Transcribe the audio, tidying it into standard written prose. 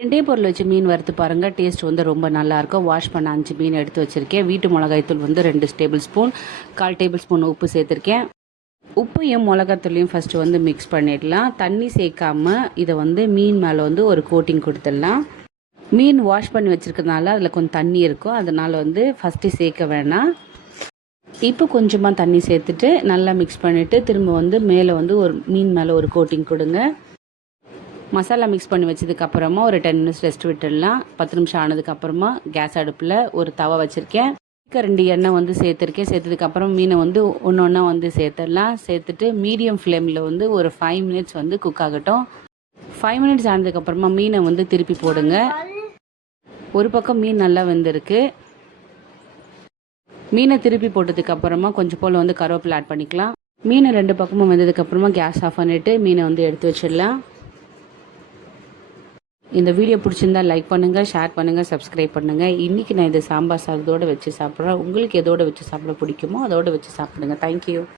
2 பொருள் வச்சு மீன் வறுத்து பாருங்கள். டேஸ்ட் வந்து ரொம்ப நல்லாயிருக்கும். வாஷ் பண்ண 5 மீன் எடுத்து வச்சுருக்கேன். வீட்டு மிளகாய்த்தூள் வந்து 2 டேபிள் ஸ்பூன், 1/4 டேபிள் ஸ்பூன் உப்பு சேர்த்துருக்கேன். உப்பையும் மிளகாத்தூளையும் ஃபஸ்ட்டு வந்து மிக்ஸ் பண்ணிடலாம். தண்ணி சேர்க்காமல் இதை வந்து மீன் மேலே வந்து ஒரு கோட்டிங் கொடுத்துடலாம். மீன் வாஷ் பண்ணி வச்சுருக்கனால அதில் கொஞ்சம் தண்ணி இருக்கும், அதனால் வந்து ஃபஸ்ட்டு சேர்க்க வேணாம். இப்போ கொஞ்சமாக தண்ணி சேர்த்துட்டு நல்லா மிக்ஸ் பண்ணிவிட்டு திரும்ப வந்து மேலே வந்து ஒரு மீன் மேலே ஒரு கோட்டிங் கொடுங்க. மசாலா மிக்ஸ் பண்ணி வச்சதுக்கப்புறமா ஒரு 10 மினிட்ஸ் ரெஸ்ட் விட்டுடலாம். 10 நிமிஷம் ஆனதுக்கப்புறமா கேஸ் அடுப்பில் ஒரு தவா வச்சுருக்கேன். 2 எண்ணெய் வந்து சேர்த்துருக்கேன். சேர்த்ததுக்கப்புறம் மீனை வந்து ஒன்று ஒன்றா வந்து சேர்த்துடலாம். சேர்த்துட்டு மீடியம் ஃப்ளேமில் வந்து ஒரு 5 மினிட்ஸ் வந்து குக் ஆகட்டும். 5 மினிட்ஸ் ஆனதுக்கப்புறமா மீனை வந்து திருப்பி போடுங்க. ஒரு பக்கம் மீன் நல்லா வெந்திருக்கு. மீனை திருப்பி போட்டதுக்கப்புறமா கொஞ்சம் போல் வந்து கருவேப்பிலை ஆட் பண்ணிக்கலாம். மீனை 2 பக்கமும் வெந்ததுக்கப்புறமா கேஸ் ஆஃப் பண்ணிவிட்டு மீனை வந்து எடுத்து வச்சிடலாம். இந்த வீடியோ பிடிச்சிருந்தா லைக் பண்ணுங்கள், ஷேர் பண்ணுங்கள், சப்ஸ்கிரைப் பண்ணுங்கள். இன்றைக்கி நான் இதை சாம்பார் சாதத்தோடு வச்சு சாப்பிட்றேன். உங்களுக்கு எதோடு வச்சு சாப்பிட பிடிக்குமோ அதோடு வச்சு சாப்பிடுங்க. தேங்க்யூ.